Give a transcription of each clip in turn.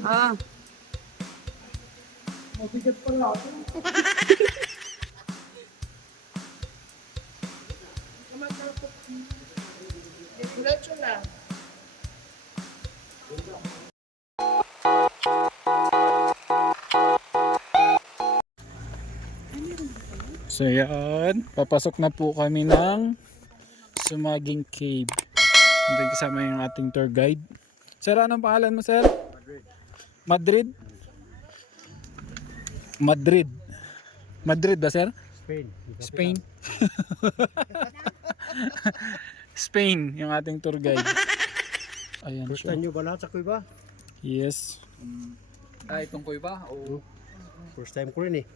Ah. Mabigat pala ako. Diretso na. So yan, papasok na po kami ng Sumaging Cave. Hindi kasama yung ating tour guide. Sir, anong pangalan mo, sir? Madrid. Madrid. Madrid ba, sir? Spain. Spain. Spain, yung ating tour guide. Ayan First siya. time nyo ba lahat sa Cuba? Yes. Itong koy ba? O First time ko rin eh.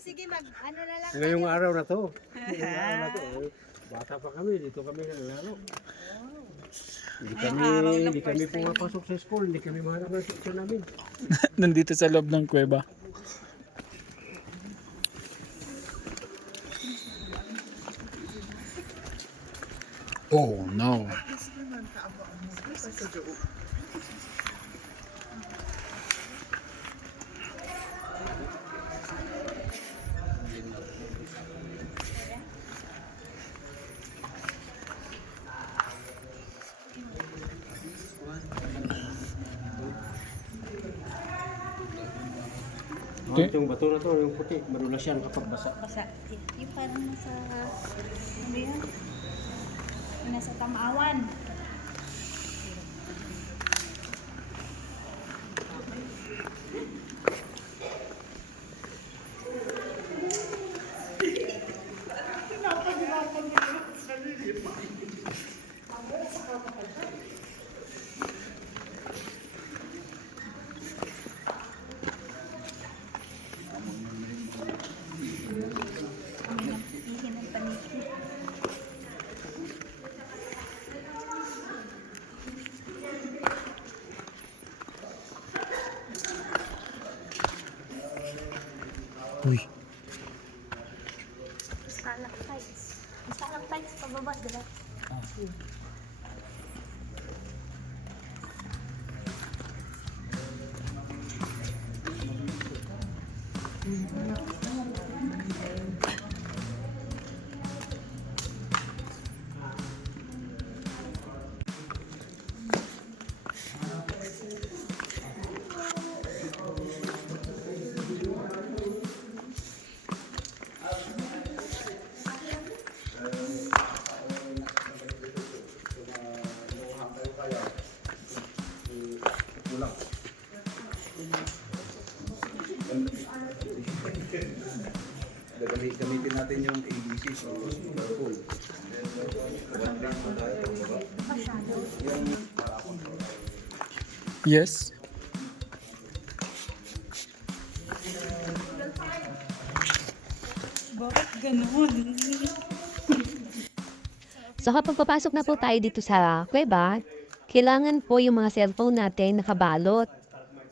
Sige, ano na lang. Ngayong araw na to. Ngayong araw na to. Bata pa kami, dito kami nalaro. Hindi kami pumapasok sa school, hindi kami mahanap ng section namin. Nandito sa loob ng kuweba. Oh no. Okay. Yung bato na to, yung puti, madulas yan kapag basa. Basa. Yung parang nasa, ano yan? Yung nasa Tamawan. Hindi ng paniki. Uy. Stalactites. Stalactites pababa, diba? gamitin natin yung ABC so full. Yes. Bakit ganun? So kapag papasok na po tayo dito sa kuweba, kailangan po yung mga cellphone natin nakabalot.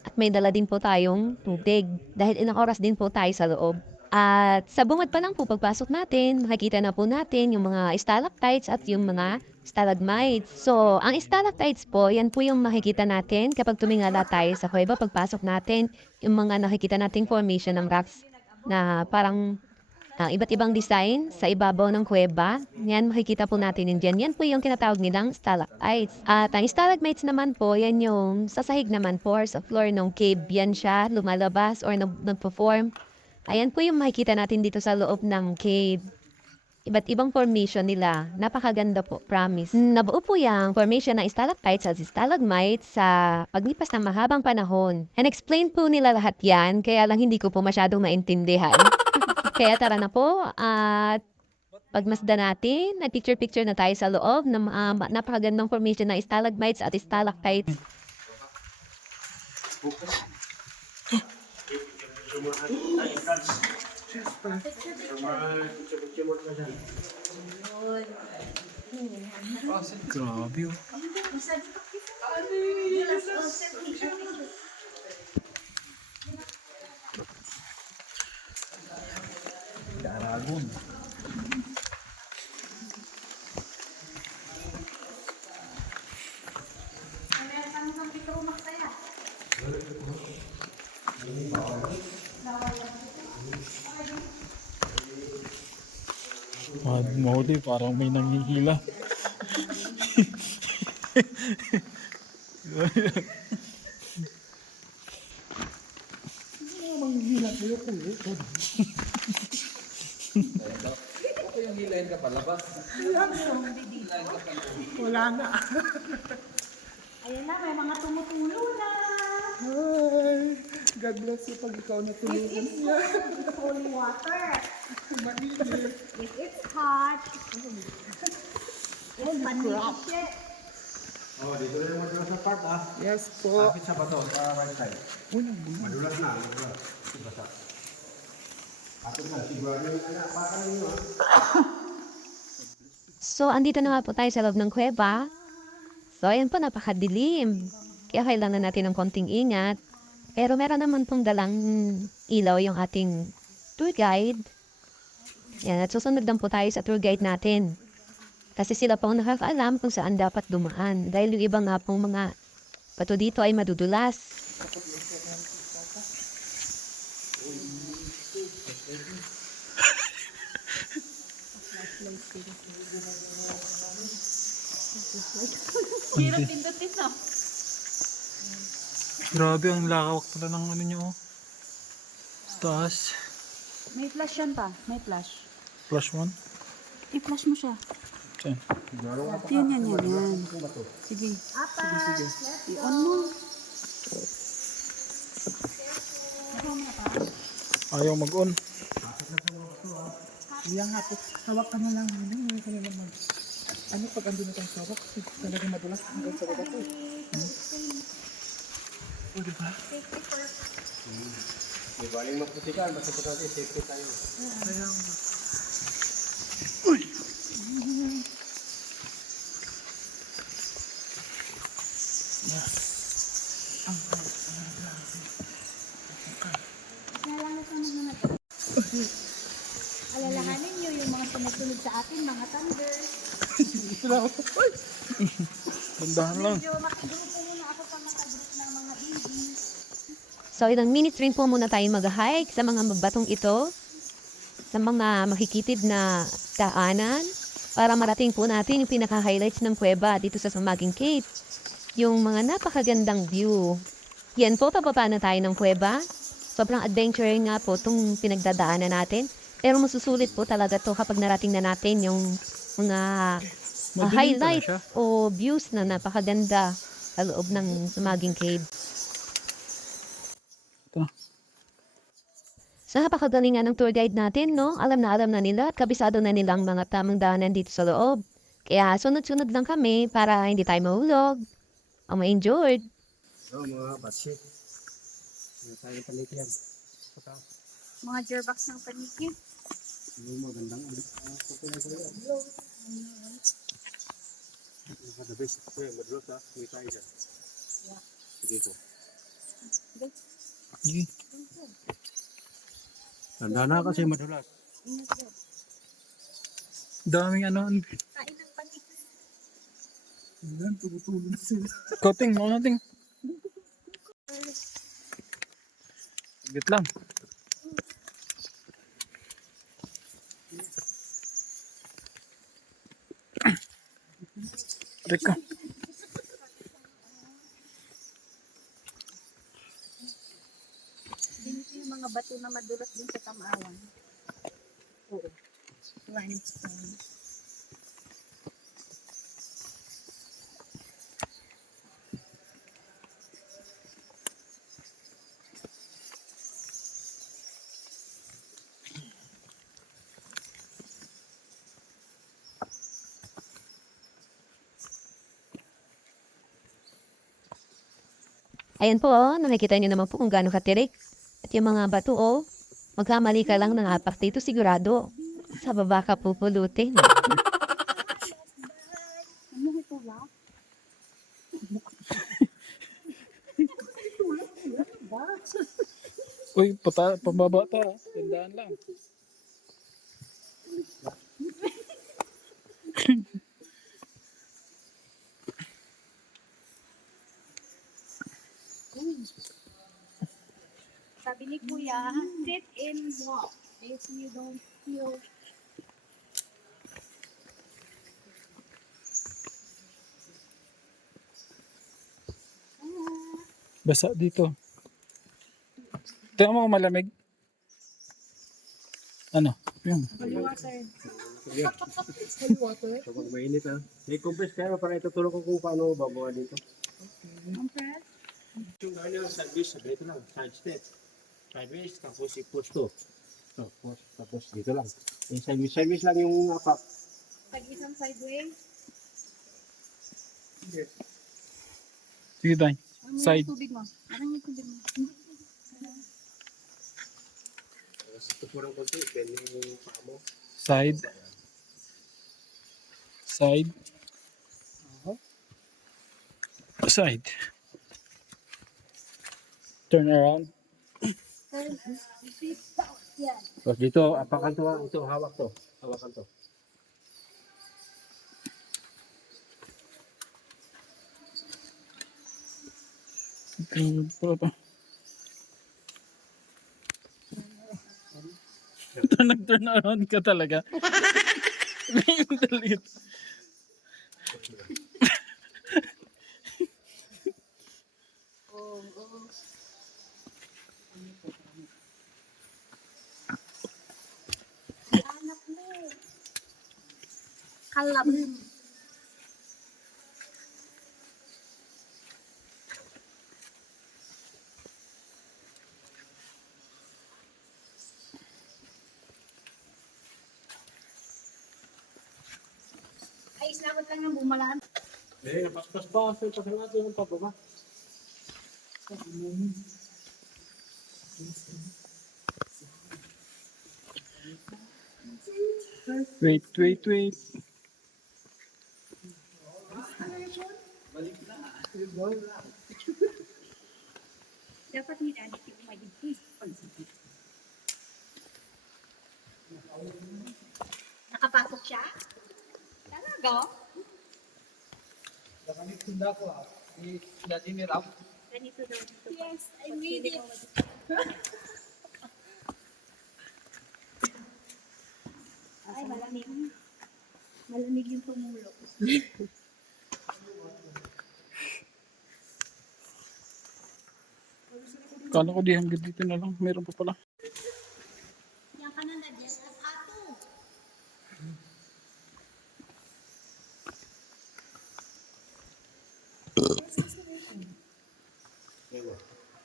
At may dala din po tayong tubig dahil ilang oras din po tayo sa loob. At sa bungad pa lang po pagpasok natin, makikita na po natin yung mga stalactites at yung mga stalagmites. So, ang stalactites po, yan po yung makikita natin kapag tumingala tayo sa kuweba pagpasok natin, yung mga nakikita nating formation ng rocks na parang iba't ibang design sa ibabaw ng kuweba. Yan, makikita po natin yun dyan. Yan po yung kinatawag nilang stalactites. At ang stalagmites naman po, yan yung sa sahig naman po, sa floor ng cave. Yan siya, lumalabas or nagpo-form. Ayan po yung makikita natin dito sa loob ng cave. Iba't ibang formation nila. Napakaganda po, promise. Nabuo po yung formation ng stalactites at stalagmites sa paglipas ng mahabang panahon. And explain po nila lahat yan, kaya lang hindi ko po masyadong maintindihan. Kaya tara na po at pagmasdan natin, nag-picture-picture na tayo sa loob ng napakagandang formation ng stalagmites at stalactites. Grabe oh. Daragon. Mahuli, parang may nanghihila. Ako yung hilahin ka palabas. Wala na. Ayan na, may mga tumutulo na. Hi! God bless you pag ikaw natulungan It's niya. holy water. Mainit. If it's hot, it's panipit. Oh, dito na yung madulas na part ah. Yes po. Kapit sa bato, sa right side. Madulas na, madulas. Basa. Kapit na, sigurado yung anak, baka ninyo ah. So, andito na nga po tayo sa loob ng kuweba. So, ayan po, napakadilim. Kaya kailangan natin ng konting ingat. Pero meron naman pong dalang ilaw yung ating tour guide. Yan, at susunod lang po tayo sa tour guide natin. Kasi sila pong nakakaalam kung saan dapat dumaan. Dahil yung ibang nga pong mga bato dito ay madudulas. Hirap pindutin, no? Grabe, ang lakawak pala ng ano nyo. Taas. May flash yan pa. May flash. Flash one. I-flash mo siya. Saan? Yan. Sige. Sige. I-on mo. Ayaw mag-on. Yan nga po. Hawak ka na lang. Hindi ka na naman. Ano pag andun na tayo sa hawak? Talagang madulas hanggang sa baba ko. O, diba? Diba, yung maputikan, basta po natin, safety tayo. Kaya nga. Alalahanin nyo yung mga sumusunod sa atin, mga thunder. Bandahan lang. Medyo makagrupo muna ako sa mga group ng mga babies. So, ilang minutes rin po muna tayo mag-hike sa mga batong ito, sa mga makikitid na daanan, para marating po natin yung pinaka-highlights ng kuweba dito sa Sumaging Cave. Yung mga napakagandang view. Yan po, pababa na tayo ng kuweba. Sobrang adventure nga po itong pinagdadaanan natin. Pero masusulit po talaga to kapag narating na natin yung mga highlights o views na napakaganda sa loob ng Sumaging Cave. Ito. Sa napakagaling nga ng tour guide natin, no? Alam na nila at kabisado na nilang mga tamang daanan dito sa loob. Kaya sunod-sunod lang kami para hindi tayo mahulog o ma-injured. So, mga batshit. Yung tayo palit yan. Mga gearbox ng paniki. Yung magandang ulit. Kukunin ko yan. The best. Kuya, madulas ha. Kuya tayo dyan. Sige ko. Sige. Tanda na kasi madulas. Daming ano. Kain ng paniki. Yan, tumutulo na sila. Coating, mga ting. Saglit lang. Rika. Yung mga bato na madulas din sa tamawan. Oo. Limestone. Ayan po, nakikita niyo naman po kung gaano katirik. At yung mga bato, magkamali ka lang ng apak dito, sigurado. Sa baba ka pupulutin. Ano ito ba? Uy, pababa ta. Tandaan lang. Sabi ni Kuya, sit and walk. If you don't feel Basa dito. Tingnan mo kung malamig. Ano? Yun. Holy water. Holy water. So pag mainit ha. I-compress kayo para itutulong ko kung paano babawa dito. Ang press. Yung gano'n yung sideways, sabi ito lang, side step. Sideways, tapos i-push to. So, push, tapos dito lang. Yung sideways lang yung apak. Pag isang sideways. Sige tayo. Ano Side. yung tubig mo? Ano yung tubig mo? Tapos tupurang konti, then yung paa mo. Side. Side. Side. Turn around. Yan. Tapos dito, apakan to ha. Ito, hawak to. Hawakan to. Nag-turn around ka talaga. Yung dalit. Anak mo. Kalab. Ay, islamot lang ng bumalaan. Eh, napaspas ba? So, pasalamat yung pababa. Wait, wait, wait. Dapat nilalit yung magiging. Nakapasok siya? Talaga? Nakalitinda ko ah. Dati ni Rap. Ganito daw. Yes, I made it. Ay, malamig. Malamig yung tumulo. Kala ko di hanggang dito na lang. Meron pa pala. Yan ka na na dyan at ato.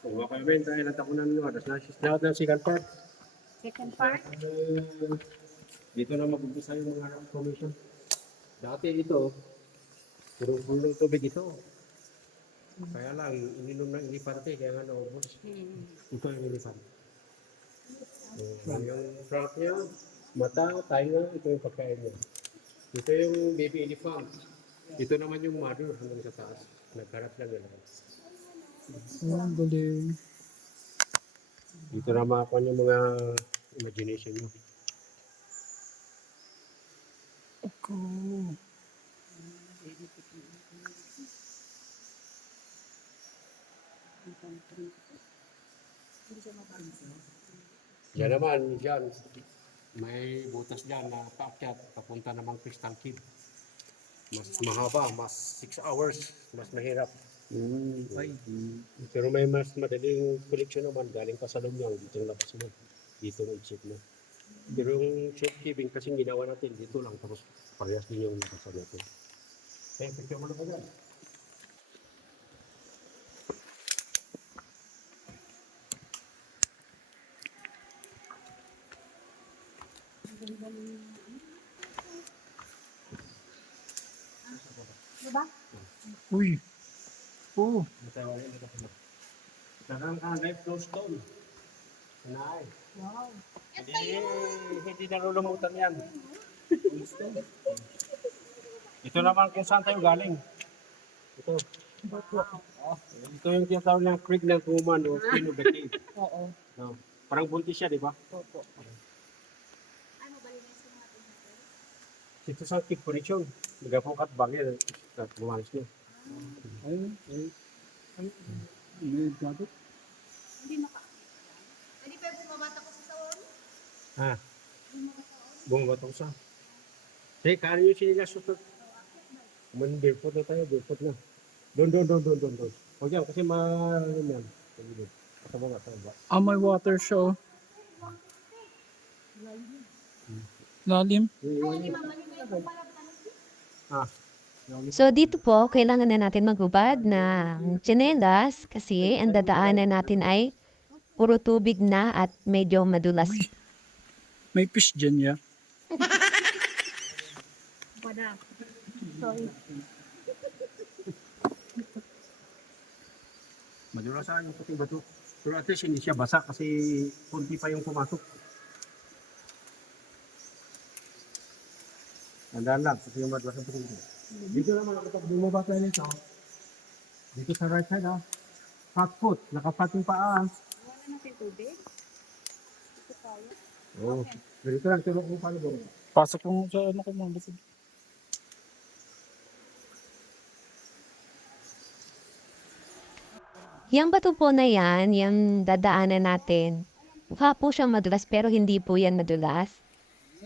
Kung makaibenta, ilang takunan nyo. Tapos lahat ng second part. Second part. Dito na mag-umpisa yung mga information. Dati ito, puro-puro tubig ito. Kaya lang, ininom ng ilipante, kaya nga naubos. Ito yung ilipante. Yung front niya, mata, tayo, ito yung pagkain niya. Ito yung baby elephant. Ito naman yung mother hanggang sa taas. Nagkarat lang yun. Oh, ang galing. Dito na makakuha yung mga imagination mo. Ako. Yan naman, dyan. May butas dyan na paakyat, papunta namang Crystal Cave. Mas mahaba, mas 6 hours, mas mahirap. Pero may mas madaling collection naman, galing pa sa Lumyang, dito yung labas mo. Dito ang isip mo. Pero yung safe keeping kasi ginawa natin, dito lang, tapos parehas din yung labasan natin. Eh, picture mo na ba dyan? Diba? Uy. Oh. Sarang ka, life goes stone. Nay. Wow. Hindi nalulumutan yan. Ito naman kung saan tayo galing. Ito. Ito yung tinatawag ng creek ng Kuman o Queen of the Cave. Oo. No. Parang buntis siya, di ba? Opo. Ano ba yung next natin? Ito sa kick connection. Nagapukat bagay at bumalis niya. Hindi maka. Hindi pwede bumabata ko sa saon? Ha? Bumabato ko sa. Hey, kano yung sinilas sutot? Barefoot na tayo, barefoot na. Doon. O dyan, kasi ano yan. Sa baba, sa baba. May water show. Lalim. Ah, So dito po, kailangan na natin maghubad ng tsinelas kasi ang dadaanan natin ay puro tubig na at medyo madulas. May fish dyan, ya. Wala. Sorry. madura sa yung puting bato. Pero at least hindi siya basa kasi kunti pa yung pumasok. Tandaan lang, kasi yung madulas ang puting bato. Dito naman, kapag bumaba tayo nito, dito sa right side, flat foot, naka-flat yung paa. Wala natin tubig. Ito tayo. Oo. Dito lang, tulog mo paano bro. Pasok mo sa ano ko mga likod. Yang bato po na yan, yung dadaanan natin, mukha po siyang madulas pero hindi po yan madulas.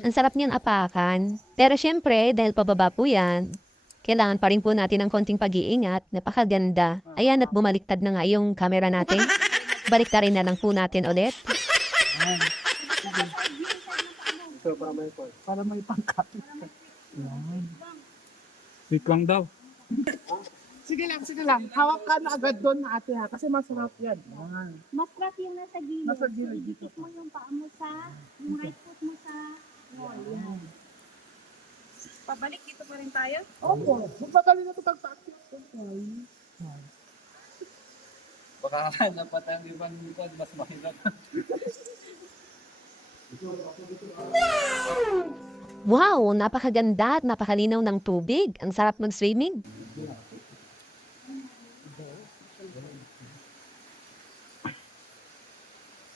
Ang sarap niyang apakan. Pero syempre, dahil pababa po yan, kailangan pa rin po natin ng konting pag-iingat. Napakaganda. Ayan, at bumaliktad na nga yung camera natin. Baliktarin na lang po natin ulit. Ito para may point. Para may pangkat. Wait lang daw. Sige lang. Hawak ka na agad doon na ate ha. Kasi masarap yan. Masarap yung nasa gilid. Nasa gilid dito. Idikit mo yung paa mo sa, yung right foot mo sa wall. Yan. Pabalik dito pa rin tayo? Opo. Magpagaling na ito pagpapit. Baka napatay ang ibang likod, mas mahirap. Wow, napakaganda at napakalinaw ng tubig. Ang sarap mag-swimming.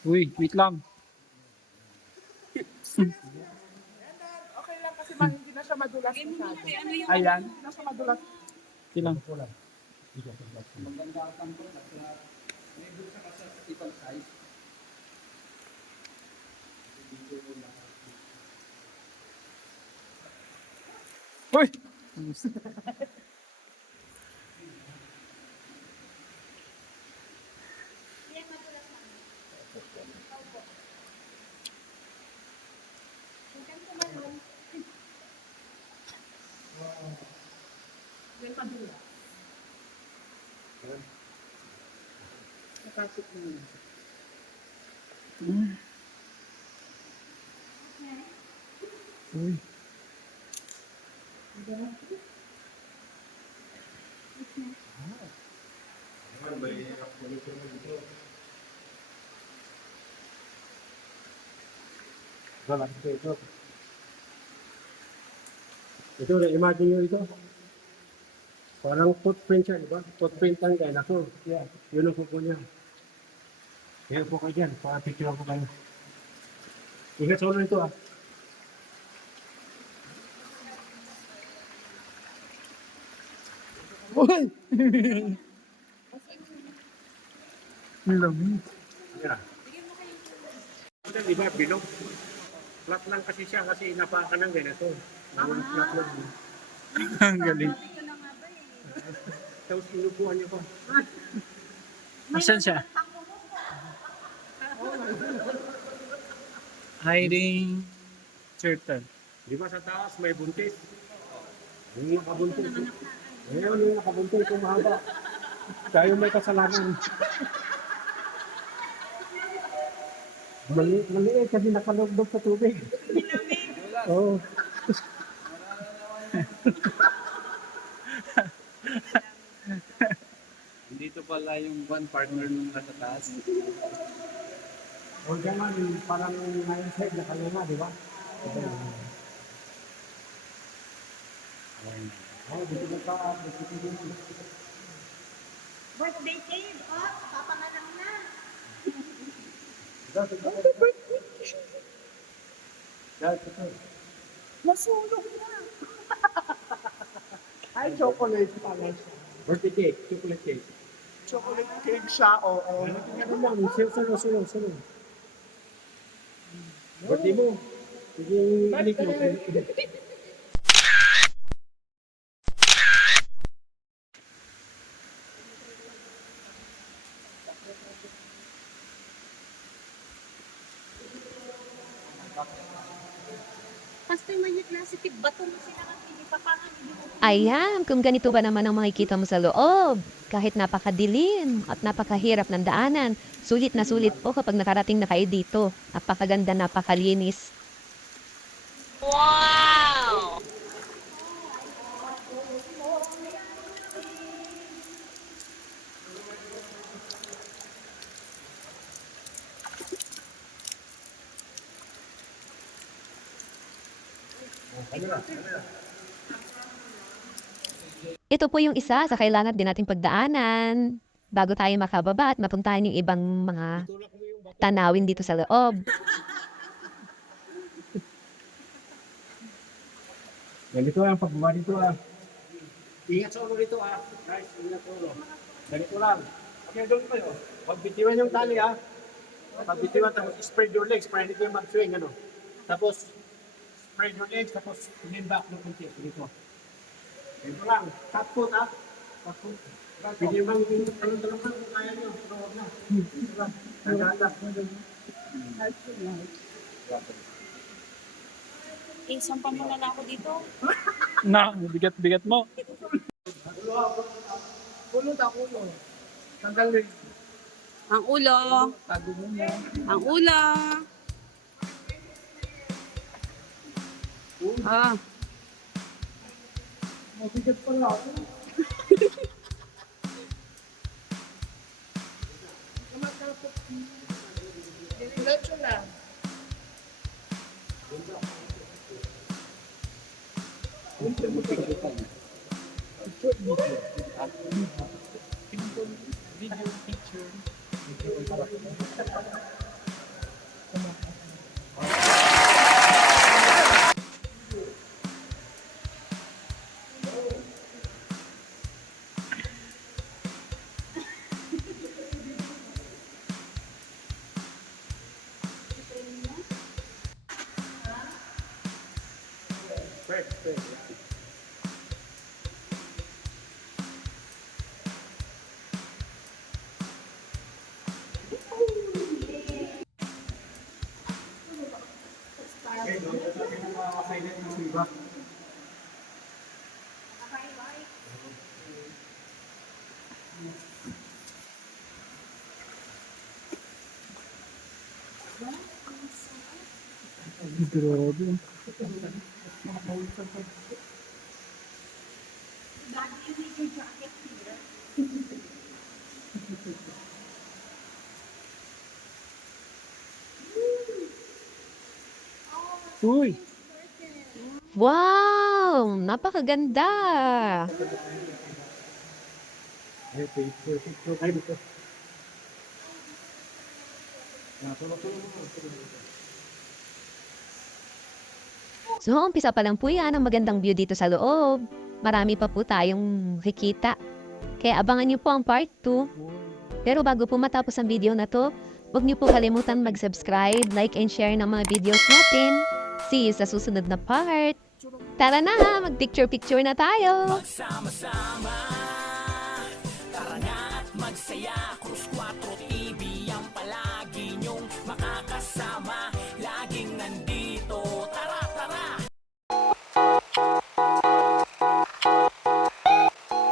Uy, wait lang. Okay lang kasi hindi na siya madulas masyado. Ayan. Hindi na siya madulas. Okay lang. Uy! Nakasip na yun. Uy. Ito. Ito, na-imagine nyo ito. Parang footprint siya, di ba? Footprint ng dinosaur. Yeah. Yun ang kuko niya. Kaya po kayo dyan, pa-picture ko kayo. Ingat sa ulo nito ah. Uy! Nilamig. Yeah. Di ba, bilog? Flat lang kasi siya kasi napakan ng dinosaur. Flat lang. Ang galing. Tapos inupuan niyo pa. Asan siya? Hiding turtle. Di ba sa taas may buntis? Yung nakabuntis. Ngayon yung nakabuntis yung mahaba. Tayo may kasalanan. Maliit kasi nakalugdog sa tubig. Oo. Dito pala yung one partner nung nasa taas. O gaman, parang mindset na kanina, di ba? Oh, dito ka pa. Birthday cake. Oh, papanganak na. Nasunog na. Ay, chocolate pala siya. Birthday cake, chocolate cake. Chocolate cake siya, oo. Ano lang, sino. Birthday mo. Sige, alik mo. Pastor Manya klase, bato mo sila kasi hindi pa pangan, hindi mo Ayan, kung ganito ba naman ang makikita mo sa loob. Kahit napakadilim at napakahirap ng daanan, sulit na sulit po kapag nakarating na kayo dito. Napakaganda, napakalinis. Ito po yung isa sa kailangan din nating pagdaanan bago tayo makababa at mapuntahan yung ibang mga tanawin dito sa loob. Ganito ang pagbuwa dito ah. Ingat sa ulo dito ah. Guys, ingat sa ulo. Ganito lang. Okay, doon kayo. Pagbitiwan yung tali ah. Pagbitiwan tapos spread your legs para hindi kayo mag-swing ano. Tapos spread your legs tapos lean back ng kunti. Ganito. Ganito lang. Top foot ah. Top foot. Pwede bang talong-talong lang kung kaya nyo. Pero huwag na. Ganito lang. Tanda-tanda. isang pa muna lang ako dito. Na, bigat-bigat mo. Kulot ako, no. Tanggalin. Ang ulo. Tago mo mo. Ang ulo. Ah, Mabigat pala ako. Diretso lang. Grabe. Uy! Wow! Napakaganda! So, umpisa pa lang po yan ang magandang view dito sa loob. Marami pa po tayong kikita. Kaya abangan niyo po ang part 2. Pero bago po matapos ang video na to, huwag niyo po kalimutan mag-subscribe, like, and share ng mga videos natin. See you sa susunod na part. Tara na, mag-picture-picture na tayo. Magsama-sama, tara na at magsaya, Cruz 4 TV.